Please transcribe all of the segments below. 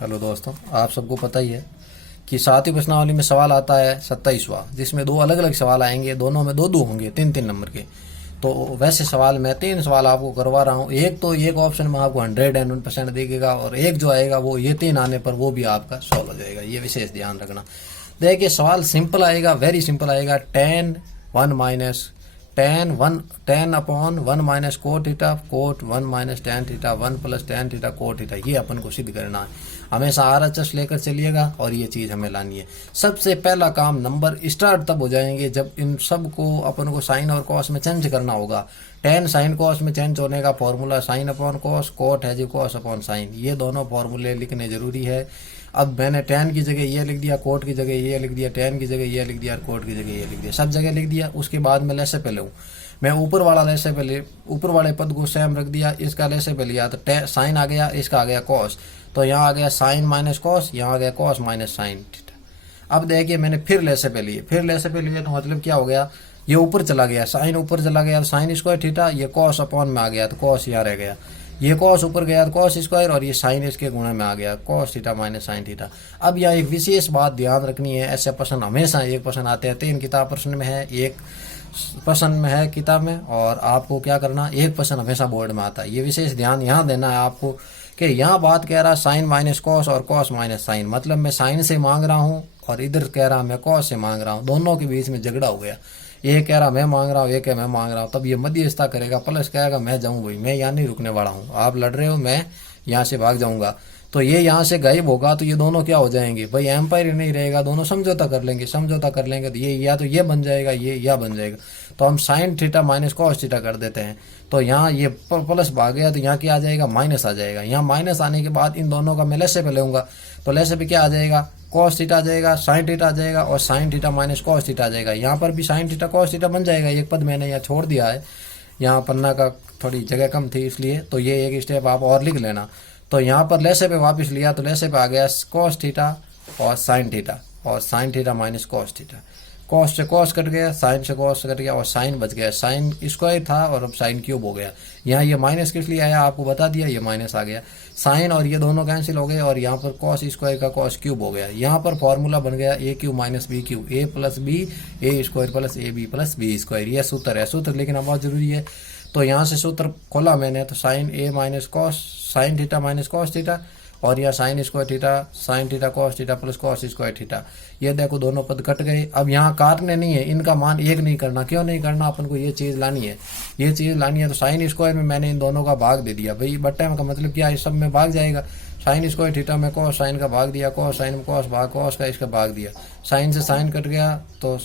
Hello दोस्तों, आप सबको पता ही है कि 7वीं प्रश्नावली में सवाल आता है 27वां, जिसमें दो अलग अलग सवाल आएंगे, दोनों में दो दो होंगे, तीन तीन नंबर के। तो वैसे सवाल मैं 3 सवाल आपको करवा रहा हूँ। एक तो एक ऑप्शन में आपको 101% दिखेगा और एक जो आएगा वो ये 3 आने पर वो भी आपका सॉल्व हो जाएगा। ये विशेष ध्यान रखना। देखिए सवाल सिंपल आएगा, वेरी सिंपल आएगा। Tan upon 1 minus cot theta, cot 1 minus tan theta, 1 plus tan theta cot theta. ये अपन को सिद्ध करना है। हमेशा RHS लेकर चलिएगा और ये चीज हमें लानी है। सबसे पहला काम, नंबर स्टार्ट तब हो जाएंगे जब इन सब को अपन को साइन और कॉस में चेंज करना होगा। टेन साइन कॉस में चेंज होने का formula sine upon cos, cot है जी कॉस अपॉन साइन। ये दोनों फॉर्मूले लिखने जरूरी है। अब मैंने टेन की जगह ये लिख दिया, कोट की जगह ये लिख दिया, टेन की जगह ये लिख दिया, कोट की जगह ये लिख दिया, सब जगह लिख दिया। उसके बाद मैं लेसे पे लूँ, मैं ऊपर वाला लेसे पे ऊपर वाले पद को सेम रख दिया, इसका लेसे पे लिया तो साइन आ गया, इसका आ गया कॉस। तो यहाँ आ गया साइन माइनस कॉस, यहाँ आ गया कॉस माइनस साइन। अब देखिए मैंने फिर लेसे पे लिए, तो मतलब क्या हो गया, ये ऊपर चला गया, साइन ऊपर चला गया, साइन स्क्वायर थीटा, ये कॉस अपॉन में आ गया तो कॉस यहाँ रह गया, ये कॉस ऊपर गया तो कॉस स्क्वायर, और ये साइन इसके गुणा में आ गया cos theta minus sine theta. अब यहाँ एक विशेष बात ध्यान रखनी है। ऐसे प्रश्न हमेशा एक प्रश्न आते हैं, 3 किताब प्रश्न में है, एक प्रश्न में है किताब में, और आपको क्या करना, एक प्रश्न हमेशा बोर्ड में आता है। ये विशेष ध्यान यहाँ देना है आपको कि यहाँ बात कह रहा साइन माइनस कॉस और कॉस माइनस साइन, मतलब मैं साइन से मांग रहा हूँ और इधर कह रहा मैं कॉस से मांग रहा हूँ। दोनों के बीच में झगड़ा हो गया, ये कह रहा मैं मांग रहा हूँ, ये कह मैं मांग रहा हूँ। तब ये मध्यस्थता करेगा, प्लस कहेगा मैं जाऊँ भाई, मैं यहाँ नहीं रुकने वाला हूँ, आप लड़ रहे हो, मैं यहाँ से भाग जाऊंगा। तो ये यहाँ से गायब होगा तो ये दोनों क्या हो जाएंगे भाई, एम्पायर नहीं रहेगा, दोनों समझौता कर लेंगे तो ये या तो ये बन जाएगा, ये या बन जाएगा। तो हम sign theta minus cos theta कर देते हैं। तो यहाँ ये प्लस भाग गया तो यहाँ क्या आ जाएगा, माइनस आ जाएगा। यहाँ माइनस आने के बाद इन दोनों का मैं लेसे पे लूंगा, तो लेसे पे क्या आ जाएगा, कॉस थीटा आ जाएगा, साइन थीटा आ जाएगा, और sine theta minus cos theta आ जाएगा। यहाँ पर भी साइन थीटा कॉस थीटा बन जाएगा। एक पद मैंने यहाँ छोड़ दिया है, यहाँ पन्ना का थोड़ी जगह कम थी इसलिए, तो ये एक स्टेप आप और लिख लेना। तो यहाँ पर लेसे पे वापस लिया तो लेसे पे आ गया कॉस थीटा और साइन थीटा, और sine theta minus cos theta. Cos से कॉस कट गया, साइन से कॉस कट गया, और साइन बच गया। साइन स्क्वायर था और अब साइन क्यूब हो गया। यहाँ ये माइनस किस लिए आया आपको बता दिया, ये माइनस आ गया। साइन और ये दोनों कैंसिल हो गए और यहाँ पर कॉस स्क्वायर का कॉस क्यूब हो गया। यहाँ पर फॉर्मूला बन गया A cube minus B cube, A plus B A square plus A B plus B square. यह सूत्र है, सूत्र लिखना बहुत जरूरी है। तो यहाँ से सूत्र खोला मैंने, तो sine A minus cos sine theta minus cos theta, और यह sine square theta sine theta cos theta plus cos square theta. ये देखो दोनों पद कट गए। अब यहाँ काटने नहीं है, इनका मान एक नहीं करना। क्यों नहीं करना, अपन को ये चीज लानी है, ये चीज लानी है। तो साइन स्क्वायर में मैंने इन दोनों का भाग दे दिया भाई, बट्टे का मतलब क्या है, इस सब में भाग जाएगा। साइन स्क्वायर थीटा में कॉस साइन का भाग दिया, कॉस साइन में कॉस भाग कॉस का इसका भाग दिया। साइन से साइन कट गया तो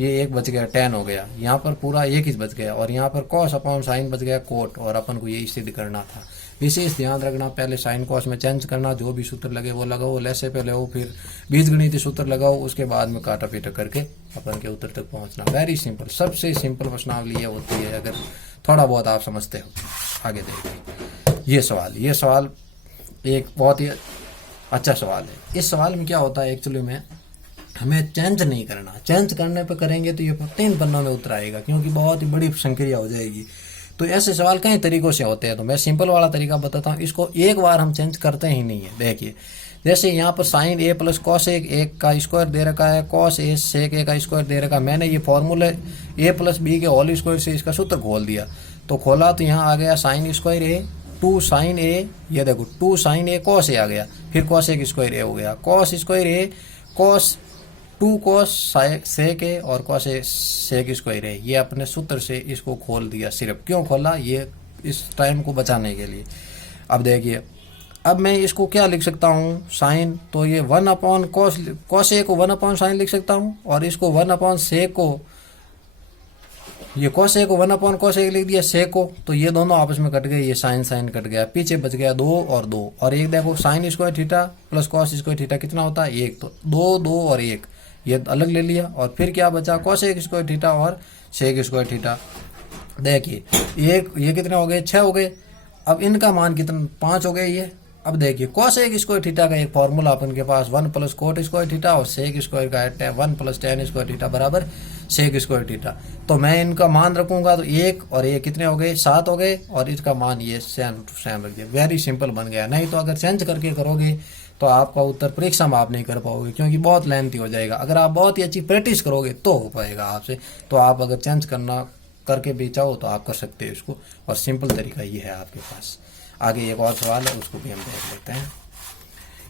ये एक बच गया, टेन हो गया। यहाँ पर पूरा एक ही बच गया, और यहाँ पर कॉस अपॉन साइन बच गया कोट, और अपन को ये सिद्ध करना था। विशेष ध्यान रखना, पहले साइन कॉस में चेंज करना, जो भी सूत्र लगे वो लगाओ, लेसे पे लगाओ, फिर बीजगणितीय सूत्र लगाओ, उसके बाद में काटा पीटा करके अपन के उत्तर तक पहुंचना। वेरी सिंपल, सबसे सिंपल प्रश्नावली ये होती है अगर थोड़ा बहुत आप समझते हो। आगे देखिए ये सवाल एक बहुत ही अच्छा सवाल है। इस सवाल में क्या होता है, एक्चुअली में हमें चेंज नहीं करना। चेंज करने पे करेंगे तो ये 3 पन्नों में उतर आएगा, क्योंकि बहुत ही बड़ी संक्रिया हो जाएगी। तो ऐसे सवाल कई तरीकों से होते हैं, तो मैं सिंपल वाला तरीका बताता हूँ। इसको एक बार हम चेंज करते ही नहीं है। देखिए जैसे यहाँ पर साइन ए प्लस कॉस एक का स्क्वायर दे रखा है, कॉस ए सेक ए का स्क्वायर दे रखा है। मैंने ये फॉर्मूले ए प्लस बी के होल स्क्वायर से इसका सूत्र खोल दिया। तो खोला तो यहाँ आ गया साइन स्क्वायर ए 2 साइन ए, ये देखो 2 साइन ए कॉस ए आ गया, फिर कॉस ए स्क्वायर ए हो गया, कॉस स्क्वायर ए कॉस 2 कॉस सेक ए और कॉस ए सेक स्क्वायर है। ये अपने सूत्र से इसको खोल दिया। सिर्फ क्यों खोला, ये इस टाइम को बचाने के लिए। अब देखिए, अब मैं इसको क्या लिख सकता हूँ, साइन, तो ये 1 अपॉन कॉस ए को 1 अपॉन साइन लिख सकता हूँ, और इसको 1 अपॉन सेक को, ये कॉस ए को 1 अपॉन कॉस ए लिख दिया, सेक को। तो ये दोनों आपस में कट गए, ये साइन साइन कट गया, पीछे बच गया 2 और 2, और एक देखो sign square theta plus cos square theta कितना होता है 1, तो 2 2 और 1 ये अलग ले लिया, और फिर क्या बचा, कॉस एक स्क्वायर थीटा और सेक स्क्वायर थीटा। देखिए ये कितने हो गए, 6 हो गए। अब इनका मान कितना, 5 हो गए, अब देखिए cosec स्क्वायर थीटा का एक फॉर्मूला अपन के पास 1 प्लस कोट स्क्वायर थीटा और सेक स्क्वायर का है 1 प्लस tan स्क्वायर थीटा बराबर सेक स्क्वायर थीटा। तो मैं इनका मान रखूंगा तो 1 और ये कितने हो गए 7 हो गए और इसका मान ये सेम रख दिया। वेरी सिंपल बन गया। नहीं तो अगर चेंज करके करोगे तो आपका उत्तर परीक्षा में आप नहीं कर पाओगे क्योंकि बहुत लेंथी हो जाएगा। अगर आप बहुत ही अच्छी प्रैक्टिस करोगे तो हो पाएगा आपसे। तो आप अगर चेंज करना करके भी चाहो तो आप कर सकते हो इसको, और सिंपल तरीका ये है आपके पास। आगे एक और सवाल है उसको भी हम देख लेते हैं।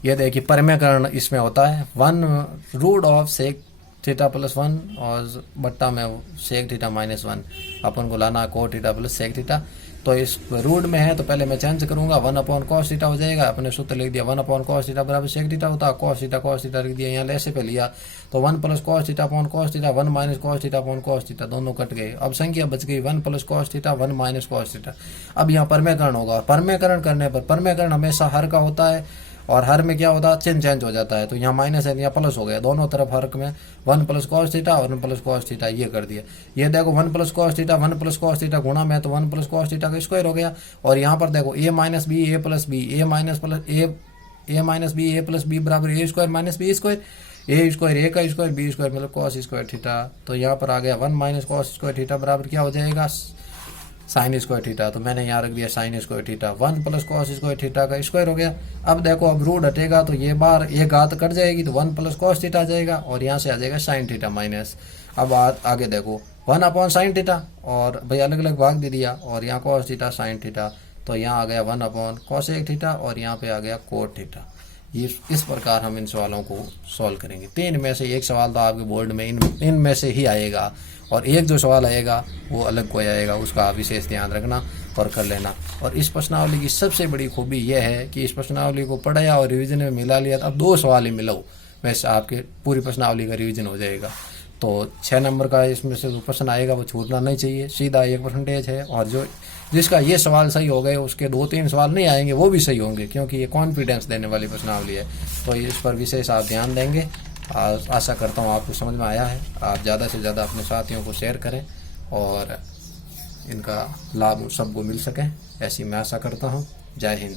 ये देखिए परिमेयकरण इसमें होता है 1 root of sec theta plus 1 और बट्टा में सेक थीटा माइनस 1 अपन को लाना cot theta plus sec theta. तो इस रूट में है तो पहले मैं चेंज करूंगा 1 अपॉन कॉस थीटा हो जाएगा। अपने सूत्र लिख दिया 1 अपॉन कॉस थीटा बराबर सेक थीटा होता है। कॉस थीटा लिख दिया, यहाँ ऐसे पे लिया तो 1 plus cos theta upon cos theta 1 minus cos theta upon cos theta, दोनों कट गए। अब संख्या बच गई 1 plus cos theta 1 minus cos theta. अब यहाँ परिमेयकरण होगा। परिमेयकरण करने पर परिमेयकरण हमेशा हर का होता है और हर में क्या होता है चिन्ह चेंज हो जाता है। तो यहाँ माइनस है यहाँ प्लस हो गया, दोनों तरफ हर में 1 प्लस कॉस थीटा और 1 प्लस कॉस थीटा ये कर दिया। ये देखो 1 प्लस कॉस थीटा गुणा में तो 1 प्लस कॉस थीटा का स्क्वायर हो गया। और यहाँ पर देखो ए माइनस बी ए प्लस बी ए माइनस बी ए प्लस बी बराबर ए स्क्वायर माइनस बी स्क्वायर, ए स्क्वायर ए का स्क्वायर बी स्क्वायर मतलब कॉस स्क्वायर थीटा। तो यहाँ पर आ गया 1 माइनस कॉस स्क्वायर थीटा बराबर क्या हो जाएगा साइन स्क्वायर थीटा। तो मैंने यहाँ रख दिया sign square theta 1 plus cos square theta का स्क्वायर हो गया। अब देखो अब रूट हटेगा तो ये बार ये घात कट जाएगी तो 1 प्लस कॉस थीटा आ जाएगा और यहाँ से आ जाएगा साइन थीटा माइनस। अब आगे देखो 1 अपॉन साइन थीटा और भाई अलग अलग भाग दे दिया और यहाँ कॉस थीटा साइन थीटा, तो यहाँ आ गया 1 अपॉन कॉसेक थीटा और यहाँ पे आ गया कोट थीटा। ये इस प्रकार हम इन सवालों को सॉल्व करेंगे। 3 में से एक सवाल तो आपके बोर्ड में इन में से ही आएगा और एक जो सवाल आएगा वो अलग कोई आएगा, उसका आप विशेष ध्यान रखना और कर लेना। और इस प्रश्नावली की सबसे बड़ी खूबी यह है कि इस प्रश्नावली को पढ़ाया और रिवीजन में मिला लिया तो अब 2 सवाल ही मिलाओ, वैसे आपके पूरी प्रश्नावली का रिवीजन हो जाएगा। तो 6 नंबर का इसमें से जो प्रश्न आएगा वो छूटना नहीं चाहिए, सीधा 1% है। और जो जिसका ये सवाल सही हो गए उसके 2-3 सवाल नहीं आएंगे वो भी सही होंगे क्योंकि ये कॉन्फिडेंस देने वाली प्रश्नावली है। तो इस पर विशेष आप ध्यान देंगे। आशा करता हूँ आपको समझ में आया है। आप ज़्यादा से ज़्यादा अपने साथियों को शेयर करें और इनका लाभ सबको मिल सके, ऐसी मैं आशा करता हूँ। जय हिंद।